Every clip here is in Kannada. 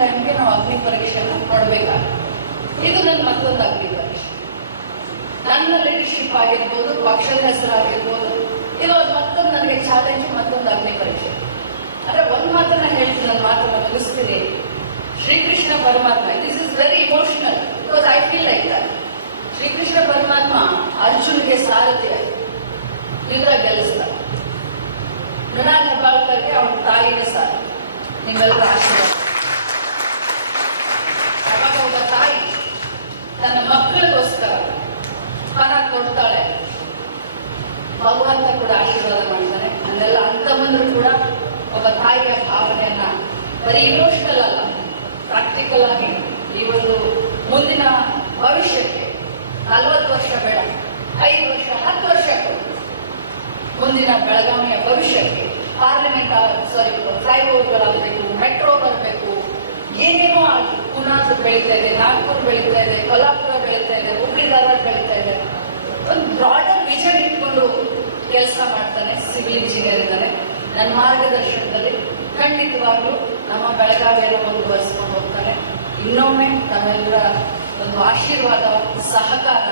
ಟೈಮ್ಗೆ ನಾವು ಅಗ್ನಿ ಪರೀಕ್ಷೆಯನ್ನು ಕೊಡಬೇಕಾಗುತ್ತೆ. ಇದು ನನ್ನ ಮತ್ತೊಂದು ಅಗ್ನಿ ಪರೀಕ್ಷೆ. ನನ್ನ ಲೀಡರ್ಶಿಪ್ ಆಗಿರ್ಬೋದು, ಪಕ್ಷದ ಹೆಸರಾಗಿರ್ಬೋದು, ಇದು ಮತ್ತೊಂದು ನನಗೆ ಚಾಲೆಂಜ್, ಮತ್ತೊಂದು ಅಗ್ನಿ ಪರೀಕ್ಷೆ. ಅಂದ್ರೆ ಒಂದು ಮಾತನ್ನ ಹೇಳ್ತೀನಿ, ನನ್ನ ಮಾತನ್ನ ಮುಗಿಸ್ತೀನಿ. ಶ್ರೀಕೃಷ್ಣ ಪರಮಾತ್ಮ, this is very emotional because I feel like that. Shri Krishna ಪರಮಾತ್ಮ ಅರ್ಜುನ್ಗೆ ಸಾರಥಿ ಯುದ್ಧ ಗೆಲ್ಲಿಸ್ತಾರೆ. ಮೃಣಾಲ್ ಹೆಬ್ಬಾಳ್ಕರ್ಗೆ ಅವನ ತಾಯಿಗೆ ಸಾರಥಿ. ನಿಮ್ಮೆಲ್ಲರ ಆಶೀರ್ವಾದ. ಅವಾಗ ಒಬ್ಬ ತಾಯಿ ತನ್ನ ಮಕ್ಕಳಿಗೋಸ್ಕರ ಪರ ಕೊಡ್ತಾಳೆ, ಭಗವಂತ ಕೂಡ ಆಶೀರ್ವಾದ ಮಾಡ್ತಾನೆ. ಅಲ್ಲೆಲ್ಲ ಅಂತಂದ್ರು ಕೂಡ ಒಬ್ಬ ತಾಯಿಯ ಭಾವನೆಯನ್ನ ಬರೀ ಇಮೋಷನಲ್ ಅಲ್ಲ, ಪ್ರಾಕ್ಟಿಕಲ್ ಆಗಿ ಈ ಒಂದು ಮುಂದಿನ ಭವಿಷ್ಯಕ್ಕೆ 40 ವರ್ಷ ಬೇಡ, 5 ವರ್ಷ 10 ವರ್ಷ ಕೊಡು. ಮುಂದಿನ ಬೆಳಗಾವಿಯ ಭವಿಷ್ಯಕ್ಕೆ ಪಾರ್ಲಿಮೆಂಟ್ ಫ್ಲೈಓವರ್ಗಳಾಗಬೇಕು, ಮೆಟ್ರೋ ಬರಬೇಕು, ಏನೇನೋ ಆಗಿ ಪುನಾದ್ ಬೆಳೀತಾ ಇದೆ, ನಾಗ್ಪುರ್ ಬೆಳೀತಾ ಇದೆ, ಕೊಲ್ಹಾಪುರ ಬೆಳೀತಾ ಇದೆ, ಹುಬ್ಳಿ ಧಾರವಾಡ ಬೆಳೀತಾ ಇದೆ. ಒಂದು ಬ್ರಾಡರ್ ವಿಷನ್ ಇಟ್ಕೊಂಡು ಕೆಲಸ ಮಾಡ್ತಾನೆ, ಸಿವಿಲ್ ಇಂಜಿನಿಯರ್ ಇದ್ದಾನೆ. ನನ್ನ ಮಾರ್ಗದರ್ಶನದಲ್ಲಿ ಖಂಡಿತವಾಗ್ಲೂ ನಮ್ಮ ಬೆಳಗಾವಿಯನ್ನು ಮುಂದುವರಿಸಿಕೊಂಡು ಹೋಗ್ತಾನೆ. ಇನ್ನೊಮ್ಮೆ ತಮ್ಮೆಲ್ಲರ ಒಂದು ಆಶೀರ್ವಾದ, ಸಹಕಾರ.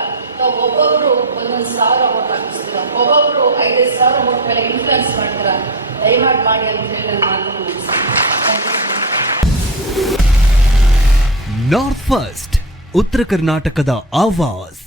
ಒಬ್ಬೊಬ್ರು 1,000 ವೋಟ್ ಹಾಕಿಸ್ತೀರ, ಒಬ್ಬೊಬ್ರು 5,000 ವೋಟ್ ಮೇಲೆ ಇನ್ಫ್ಲುಯೆನ್ಸ್ ಮಾಡ್ತೀರ. ದಯಮಾಡಿ ಮಾಡಿ ಅಂತ ಹೇಳಿ ನನ್ನ ಮಾತನ್ನು ಮುಗಿಸ್ತೀನಿ. ನಾರ್ತ್ ಫಸ್ಟ್, ಉತ್ತರ ಕರ್ನಾಟಕದ ಆವಾಜ್.